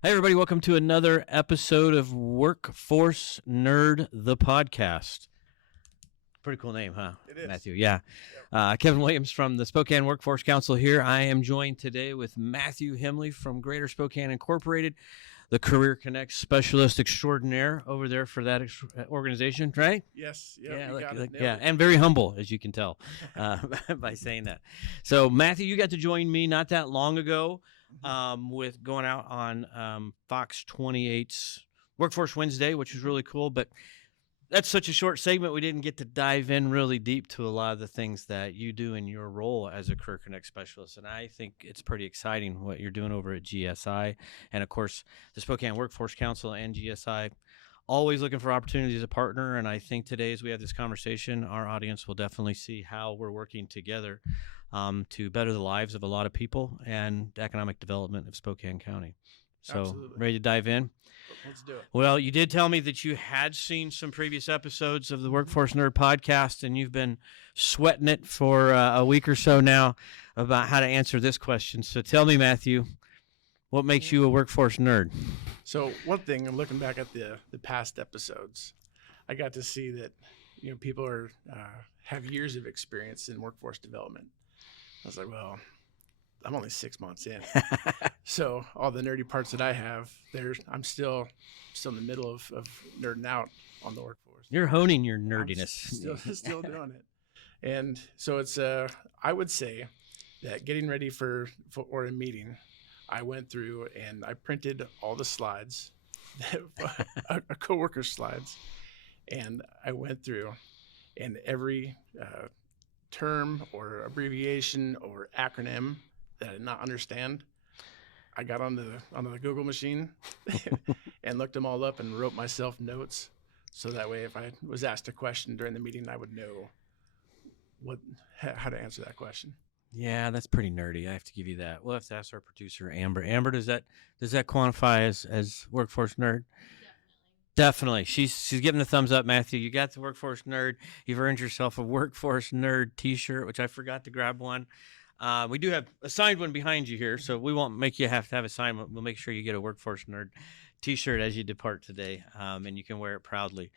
Hey, everybody, welcome to another episode of Workforce Nerd, the podcast. Pretty cool name, huh? It is. Matthew, yeah. Kevin Williams from the Spokane Workforce Council here. I am joined today with Matthew Himley from Greater Spokane Incorporated, the Career Connect Specialist Extraordinaire over there for that organization, right? Yes. Yeah, and very humble, as you can tell by saying that. So, Matthew, you got to join me not that long ago. With going out on Fox 28's Workforce Wednesday, which was really cool. But that's such a short segment, we didn't get to dive in really deep to a lot of the things that you do in your role as a Career Connect specialist. And I think it's pretty exciting what you're doing over at GSI. And, of course, the Spokane Workforce Council and GSI, always looking for opportunities as a partner. And I think today, as we have this conversation, our audience will definitely see how we're working together to better the lives of a lot of people and the economic development of Spokane County. So, Absolutely. Ready to dive in? Let's do it. Well, you did tell me that you had seen some previous episodes of the Workforce Nerd podcast, and you've been sweating it for a week or so now about how to answer this question. So tell me, Matthew, what makes you a workforce nerd? So one thing, looking back at the past episodes, I got to see that people are have years of experience in workforce development. I was like, well, I'm only 6 months in, so all the nerdy parts that I have, I'm still in the middle of nerding out on the workforce. You're honing your nerdiness. Still doing it, and so it's I would say that getting ready for a meeting, I went through and I printed all the slides, a coworker's slides, and I went through, and every term or abbreviation or acronym that I did not understand, I got onto the Google machine and looked them all up and wrote myself notes, so that way if I was asked a question during the meeting, I would know how to answer that question. Yeah, that's pretty nerdy. I have to give you that. We'll have to ask our producer, Amber. Amber, does that quantify as workforce nerd? Definitely. She's giving the thumbs up, Matthew. You got the Workforce Nerd. You've earned yourself a Workforce Nerd t-shirt, which I forgot to grab one. We do have a signed one behind you here, so we won't make you have to have a signed one. We'll make sure you get a Workforce Nerd t-shirt as you depart today, and you can wear it proudly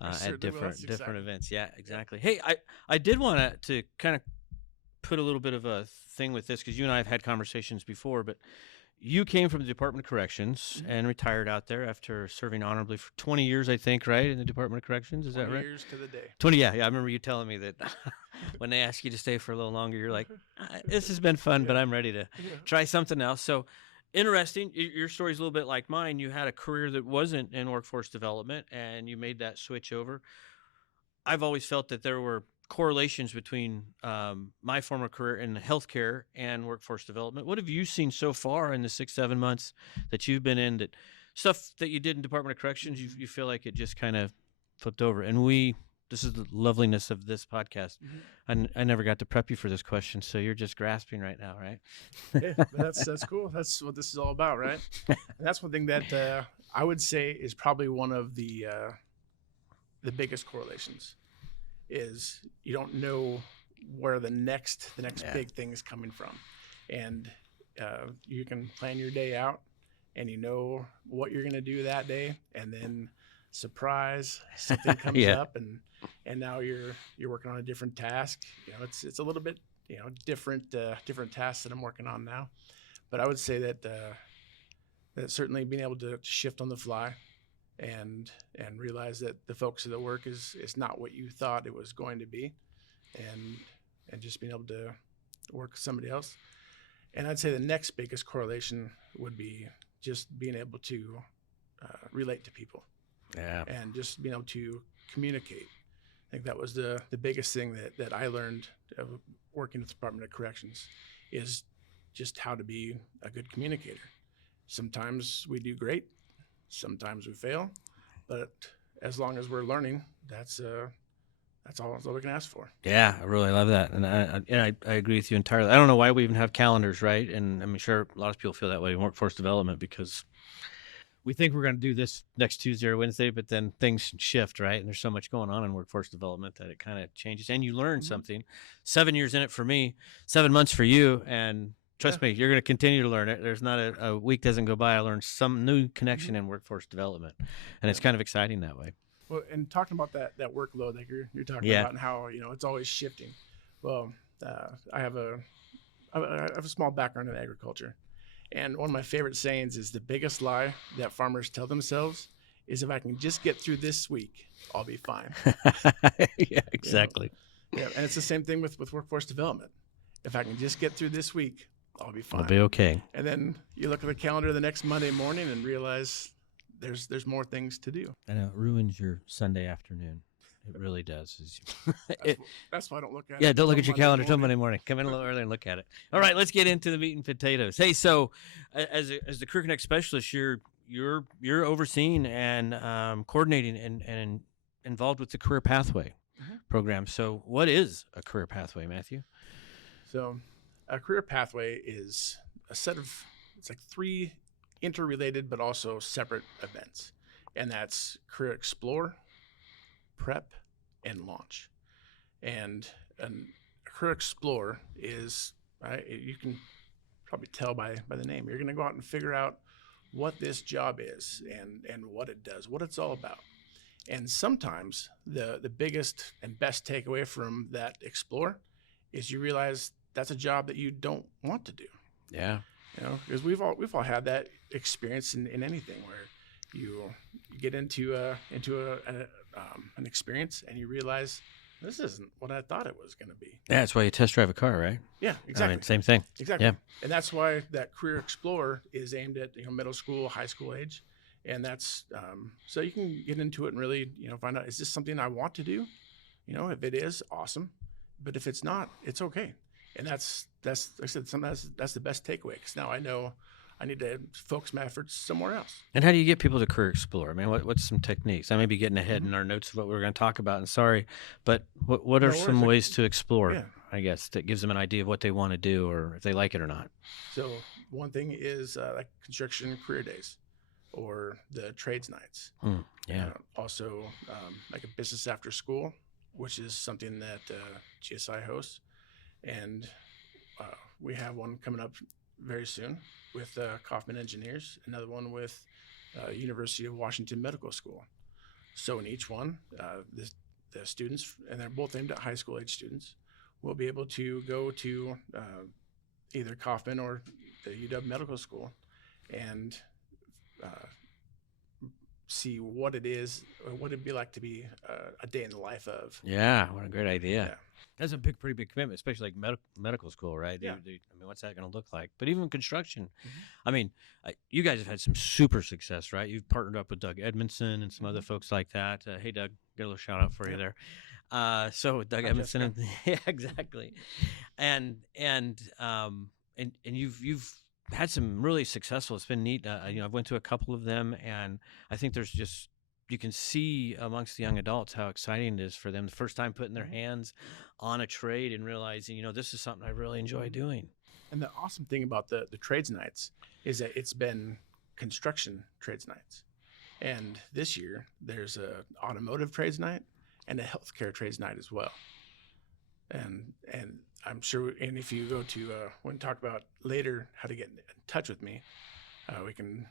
at different events. Yeah, exactly. Hey, I did want to kind of put a little bit of a thing with this, because you and I have had conversations before, but you came from the Department of Corrections and retired out there after serving honorably for 20 years, I think, right, in the Department of Corrections? Is that right? 20 years to the day. 20, yeah. I remember you telling me that when they ask you to stay for a little longer, you're like, this has been fun, but I'm ready to try something else. So interesting. Your story's a little bit like mine. You had a career that wasn't in workforce development, and you made that switch over. I've always felt that there were correlations between my former career in healthcare and workforce development. What have you seen so far in the 6-7 months that you've been in, that stuff that you did in Department of Corrections, you feel like it just kind of flipped over? And this is the loveliness of this podcast. I never got to prep you for this question, so you're just grasping right now, right? Yeah, that's cool. That's what this is all about, right? And that's one thing that I would say is probably one of the biggest correlations. Is you don't know where the next big thing is coming from, and you can plan your day out, and you know what you're going to do that day, and then surprise, something comes up, and now you're working on a different task. It's a little bit different tasks that I'm working on now, but I would say that certainly being able to shift on the fly and realize that the focus of the work is not what you thought it was going to be, and just being able to work with somebody else. And I'd say the next biggest correlation would be just being able to relate to people, and just being able to communicate. I think that was the biggest thing that I learned of working with the Department of Corrections, is just how to be a good communicator. Sometimes we do great, sometimes we fail, but as long as we're learning, that's all we can ask for. Yeah, I really love that, and I agree with you entirely. I don't know why we even have calendars, right? And I'm sure a lot of people feel that way in workforce development, because we think we're going to do this next Tuesday or Wednesday, but then things shift, right? And there's so much going on in workforce development that it kind of changes, and you learn something. 7 years in it for me, 7 months for you, and Trust me, you're going to continue to learn it. There's not a week doesn't go by I learn some new connection in workforce development, and it's kind of exciting that way. Well, and talking about that workload that you're talking Yeah. about and how it's always shifting. Well, I have a small background in agriculture, and one of my favorite sayings is the biggest lie that farmers tell themselves is if I can just get through this week, I'll be fine. Yeah, exactly. Yeah, and it's the same thing with workforce development. If I can just get through this week, I'll be fine. I'll be okay. And then you look at the calendar the next Monday morning and realize there's more things to do. And it ruins your Sunday afternoon. It really does. That's why I don't look at it. Yeah, don't look at your Monday calendar till morning. Monday morning. Come in a little early and look at it. All right, let's get into the meat and potatoes. Hey, so as the Career Connect specialist, you're overseeing and coordinating and involved with the Career Pathway program. So what is a Career Pathway, Matthew? So a career pathway is a set of, it's like 3 interrelated but also separate events. And that's Career Explore, Prep, and Launch. And a Career Explore is, you can probably tell by the name, you're going to go out and figure out what this job is and what it does, what it's all about. And sometimes the biggest and best takeaway from that Explore is you realize that's a job that you don't want to do. Yeah. Because we've all had that experience in anything where you get into an experience and you realize this isn't what I thought it was going to be. Yeah, that's why you test drive a car, right? Yeah, exactly. I mean, same thing. Exactly. Yeah. And that's why that Career Explorer is aimed at middle school, high school age, and that's so you can get into it and really find out, is this something I want to do? If it is, awesome, but if it's not, it's okay. And that's like I said, sometimes that's the best takeaway, because now I know I need to focus my efforts somewhere else. And how do you get people to Career Explore? I mean, what's some techniques? I may be getting ahead in our notes of what we're going to talk about, and sorry, but what are some ways to explore, I guess, that gives them an idea of what they want to do or if they like it or not? So one thing is like construction career days or the trades nights. Also like a business after school, which is something that GSI hosts. And we have one coming up very soon with Kaufman Engineers, another one with University of Washington Medical School. So in each one, the students, and they're both aimed at high school age students, will be able to go to either Kaufman or the UW Medical School and see what it is, or what it'd be like to be a day in the life of. Yeah, what a great idea. Yeah. That's a pretty big commitment, especially like medical school, right? Yeah. I mean, what's that going to look like? But even construction, I mean, you guys have had some super success, right? You've partnered up with Doug Edmondson and some other folks like that. Hey, Doug, get a little shout out for you there. So Doug Edmondson, and, yeah, exactly. And you've had some really successful. It's been neat. I went to a couple of them, and I think there's just, you can see amongst the young adults how exciting it is for them the first time putting their hands on a trade and realizing, this is something I really enjoy doing. And the awesome thing about the trades nights is that it's been construction trades nights. And this year there's a automotive trades night and a healthcare trades night as well. And I'm sure, and if you go to, when we talk about later how to get in touch with me, we can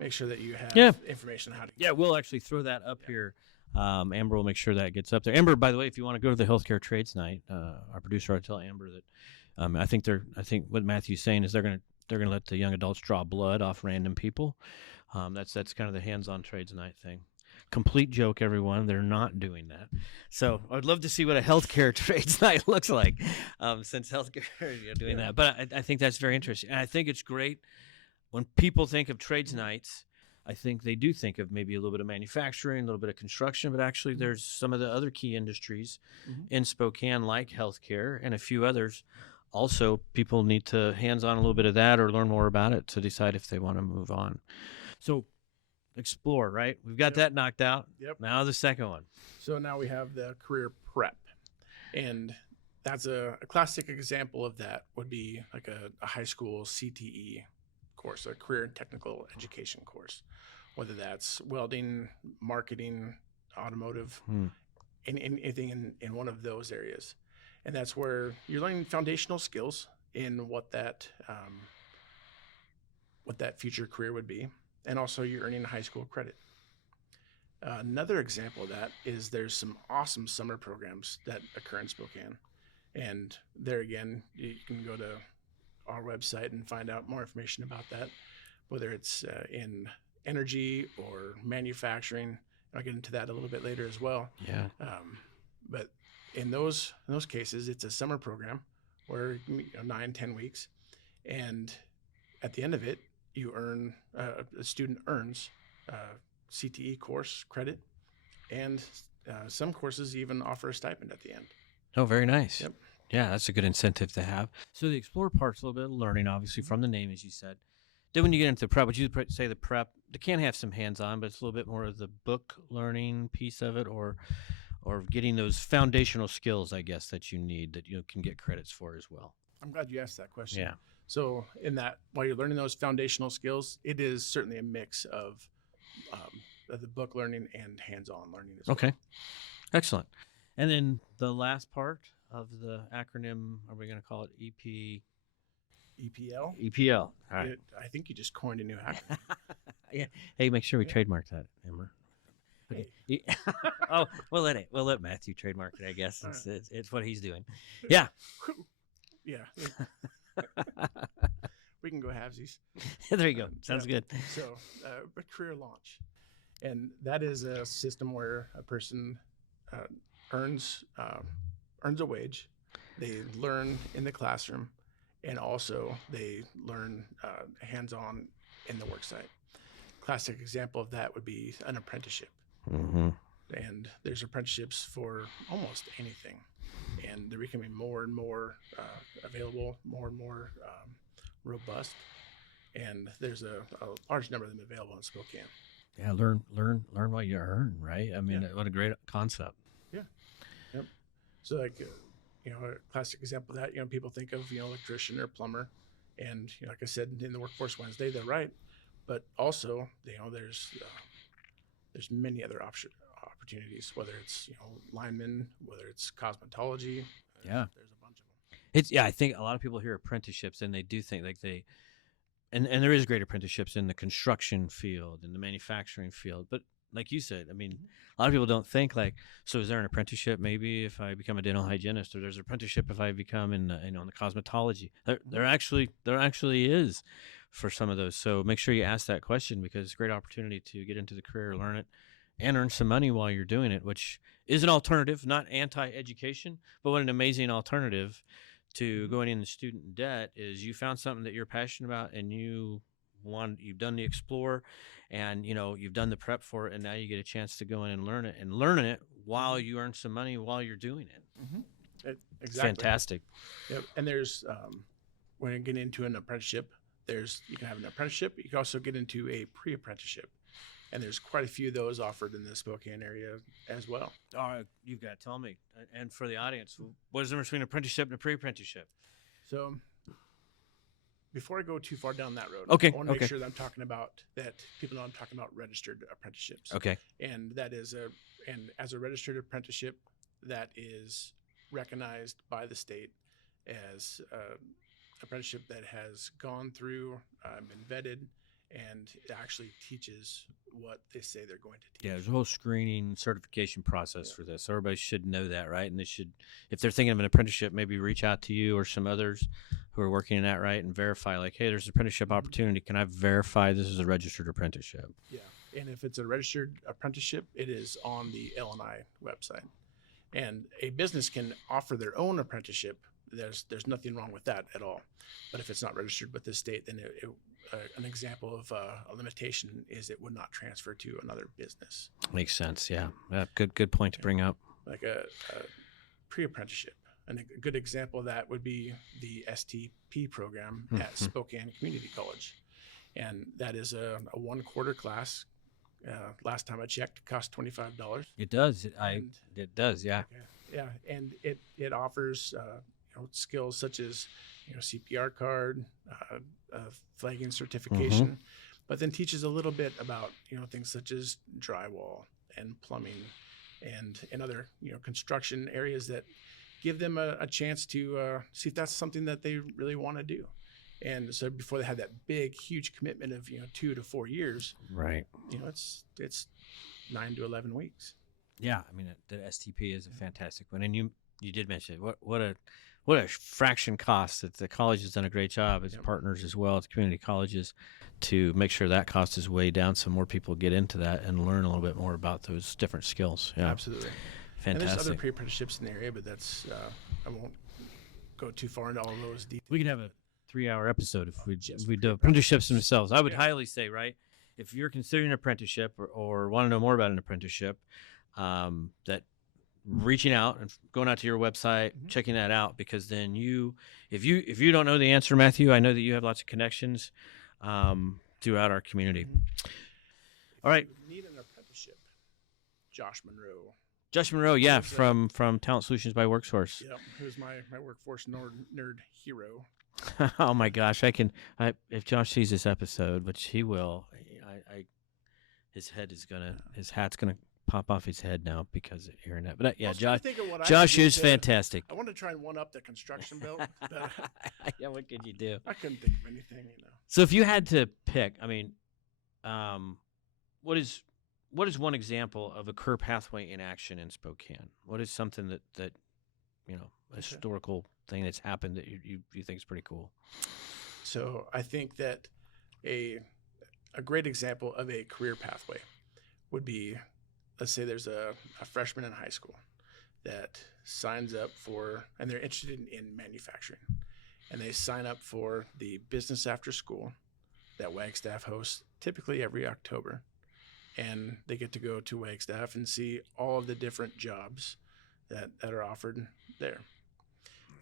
make sure that you have information on how to. Yeah, we'll actually throw that up here. Amber will make sure that gets up there. Amber, by the way, if you want to go to the healthcare trades night, our producer, I tell Amber that I think what Matthew's saying is they're gonna let the young adults draw blood off random people. That's kind of the hands-on trades night thing. Complete joke, everyone. They're not doing that. So I'd love to see what a healthcare trades night looks like, since healthcare is doing that. But I think that's very interesting, and I think it's great when people think of trades nights. I think they do think of maybe a little bit of manufacturing, a little bit of construction, but actually there's some of the other key industries in Spokane, like healthcare and a few others. Also, people need to hands-on a little bit of that or learn more about it to decide if they want to move on. So explore, right? We've got that knocked out. Yep. Now the second one. So now we have the career prep. And that's a classic example of that would be like a high school CTE course, a career and technical education course, whether that's welding, marketing, automotive, anything in one of those areas. And that's where you're learning foundational skills in what that future career would be, and also you're earning high school credit. Another example of that is there's some awesome summer programs that occur in Spokane, and there again you can go to our website and find out more information about that, whether it's in energy or manufacturing. I'll get into that a little bit later as well. Yeah. But in those cases, it's a summer program where 9-10 weeks, and at the end of it, you earn a student earns CTE course credit, and some courses even offer a stipend at the end. Oh, very nice. Yep. Yeah, that's a good incentive to have. So the explore part's a little bit of learning, obviously, from the name, as you said. Then when you get into the prep, would you say the prep, they can have some hands-on, but it's a little bit more of the book learning piece of it, or getting those foundational skills, I guess, that you need that you can get credits for as well. I'm glad you asked that question. Yeah. So in that, while you're learning those foundational skills, it is certainly a mix of the book learning and hands-on learning as well. Okay. Excellent. And then the last part of the acronym, are we going to call it EPL? EPL. All right. I think you just coined a new acronym. Yeah. Hey, make sure we trademark that, Emmer. Okay. Oh, we'll let Matthew trademark it, I guess. It's what he's doing. Yeah. Yeah. We can go halvesies. There you go. Sounds good. So, a career launch. And that is a system where a person earns a wage. They learn in the classroom, and also they learn hands-on in the work site. Classic example of that would be an apprenticeship. Mm-hmm. And there's apprenticeships for almost anything, and they're becoming more and more available, more and more robust, and there's a large number of them available in Spokane. Yeah, learn what you earn, right? I mean, what a great concept. Yeah. Yep. So like, a classic example of that, people think of, electrician or plumber, and like I said in the Workforce Wednesday, they're right, but also, there's many other opportunities, whether it's linemen, whether it's cosmetology. Yeah, there's a bunch of them. I think a lot of people hear apprenticeships and they do think like and there is great apprenticeships in the construction field and the manufacturing field, but like you said, I mean, a lot of people don't think like, so is there an apprenticeship maybe if I become a dental hygienist, or there's an apprenticeship if I become in the cosmetology? There actually is for some of those. So make sure you ask that question, because it's a great opportunity to get into the career, learn it, and earn some money while you're doing it, which is an alternative, not anti-education, but what an amazing alternative to going into student debt is. You found something that you're passionate about, and you've done the explore, and you've done the prep for it, and now you get a chance to go in and learn it while you earn some money while you're doing it. Mm-hmm. Exactly. Fantastic. Yep. And there's when you get into an apprenticeship, you can have an apprenticeship. You can also get into a pre-apprenticeship, and there's quite a few of those offered in the Spokane area as well. You've got to tell me, and for the audience, what is the difference between an apprenticeship and a pre-apprenticeship? So before I go too far down that road, okay, I want to make sure that I'm talking about that. People know I'm talking about registered apprenticeships. Okay. And that is as a registered apprenticeship, that is recognized by the state as apprenticeship that has gone through, been vetted, and it actually teaches what they say they're going to teach. Yeah, there's a whole screening certification process for this. So everybody should know that, right? And they should, if they're thinking of an apprenticeship, maybe reach out to you or some others who are working in that, right? And verify, like, hey, there's an apprenticeship opportunity. Can I verify this is a registered apprenticeship? Yeah, and if it's a registered apprenticeship, it is on the L&I website. And a business can offer their own apprenticeship. There's nothing wrong with that at all. But if it's not registered with the state, then an example of a limitation is it would not transfer to another business. Makes sense. Yeah. Good point to bring up. Like a pre-apprenticeship. And a good example of that would be the STP program at Spokane Community College. And that is a 1-quarter class. Last time I checked, it cost $25. It does. It does. Yeah. Okay. Yeah. And it offers skills such as CPR card, flagging certification, but then teaches a little bit about things such as drywall and plumbing and other construction areas that give them a chance to see if that's something that they really want to do. And so before they have that big, huge commitment of 2 to 4 years, Right. It's 9 to 11 weeks. Yeah, I mean the STP is a fantastic one, and you did mention it. What a fraction cost that the college has done a great job as partners as well as community colleges to make sure that cost is way down so more people get into that and learn a little bit more about those different skills. Yeah, Absolutely. fantastic. And there's other pre-apprenticeships in the area, but that's I won't go too far into all of those details. We could have a 3-hour episode if we do apprenticeships themselves. I would highly say, right, if you're considering an apprenticeship or want to know more about an apprenticeship, that reaching out and going out to your website, checking that out, because then if you don't know the answer, Matthew, I know that you have lots of connections throughout our community. All right. If you need an apprenticeship, Josh Monroe, yeah, from Talent Solutions by WorkSource. Yeah, who's my workforce nerd hero. Oh my gosh, if Josh sees this episode, which he will, his hat's gonna pop off his head now because of hearing that. But yeah, Josh is fantastic. I want to try and one up the construction belt. Yeah, what could you do? I couldn't think of anything, So if you had to pick, I mean, what is one example of a career pathway in action in Spokane? What is something that a historical thing that's happened that you think is pretty cool? So I think that a great example of a career pathway would be, let's say there's a freshman in high school that signs up for, and they're interested in manufacturing, and they sign up for the business after school that Wagstaff hosts typically every October. And they get to go to Wagstaff and see all of the different jobs that are offered there.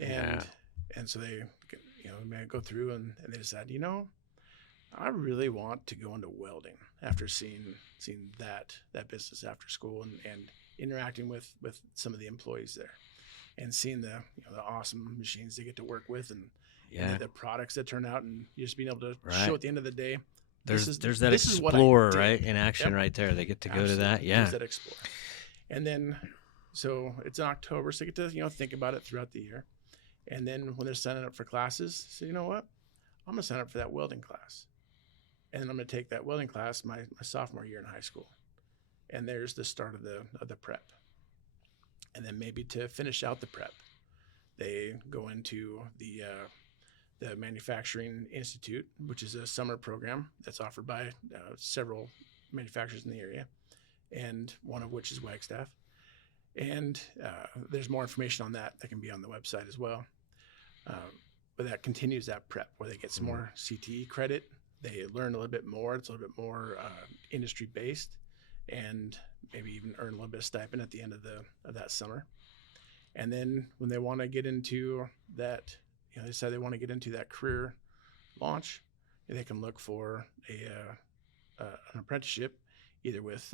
And so they may go through and they decide, I really want to go into welding after seeing that business after school and interacting with some of the employees there and seeing the awesome machines they get to work with and the products that turn out, and just being able to show at the end of the day. There's that explorer, right, in action right there. They get to go to that. Yeah. There's that explorer. And then, so it's in October, so they get to, think about it throughout the year. And then when they're signing up for classes, so you know what? I'm going to sign up for that welding class. And then I'm going to take that welding class my sophomore year in high school. And there's the start of the prep. And then maybe to finish out the prep, they go into the Manufacturing Institute, which is a summer program that's offered by several manufacturers in the area, and one of which is Wagstaff. And there's more information on that can be on the website as well. But that continues that prep where they get some more CTE credit. They learn a little bit more. It's a little bit more industry based, and maybe even earn a little bit of stipend at the end of that summer. And then when they want to get into that, they decide they want to get into that career launch, they can look for an apprenticeship, either with,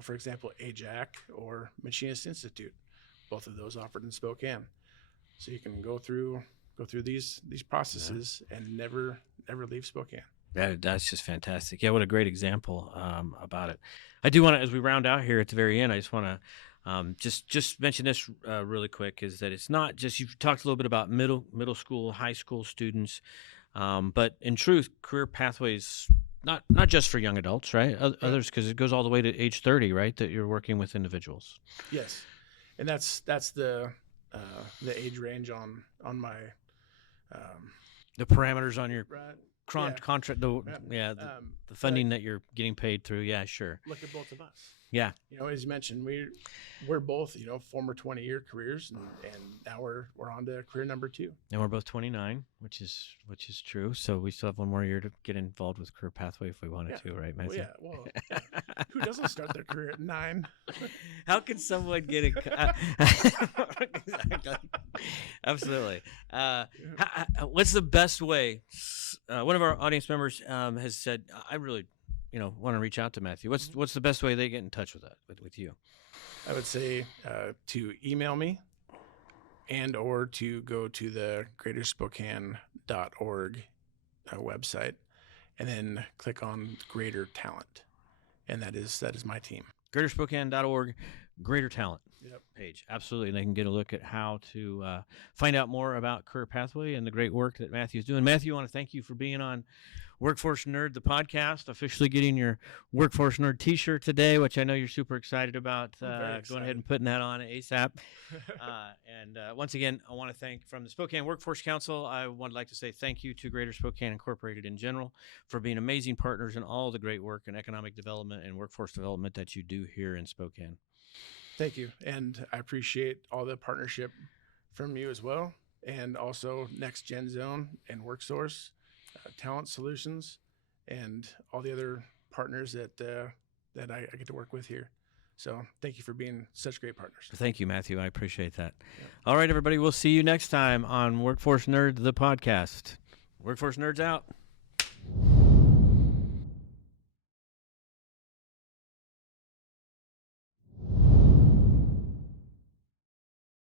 for example, AJAC or Machinist Institute, both of those offered in Spokane. So you can go through these processes and never leave Spokane. That's just fantastic. Yeah, what a great example about it. I do want to, as we round out here at the very end, I just want to just mention this really quick, is that it's not just, you've talked a little bit about middle school, high school students, but in truth, career pathways, not just for young adults, right? Others, because it goes all the way to age 30, right? That you're working with individuals. Yes, and that's the age range on my the parameters on your right. contract, the funding that you're getting paid through. Yeah, sure. Look at both of us. Yeah. As you mentioned, we're both, former 20-year careers, and now we're on to career number 2. And we're both 29, which is true. So we still have one more year to get involved with career pathway if we wanted to, right, Matthew? Well, who doesn't start their career at 9? How can someone get it? Exactly. Absolutely. What's the best way? One of our audience members has said, I really want to reach out to Matthew. What's the best way they get in touch with you? I would say to email me or to go to the greaterspokane.org website and then click on Greater Talent. And that is my team. greaterspokane.org, Greater Talent. Yep. page. Absolutely. And they can get a look at how to find out more about Career Pathway and the great work that Matthew's doing. Matthew, I want to thank you for being on Workforce Nerd, the podcast, officially getting your Workforce Nerd t-shirt today, which I know you're super excited about. Going ahead and putting that on ASAP. Once again, I want to thank from the Spokane Workforce Council. I would like to say thank you to Greater Spokane Incorporated in general for being amazing partners in all the great work in economic development and workforce development that you do here in Spokane. Thank you. And I appreciate all the partnership from you as well. And also Next Gen Zone and WorkSource, Talent Solutions, and all the other partners that I get to work with here. So thank you for being such great partners. Thank you, Matthew. I appreciate that. Yeah. All right, everybody. We'll see you next time on Workforce Nerd, the podcast. Workforce Nerds out.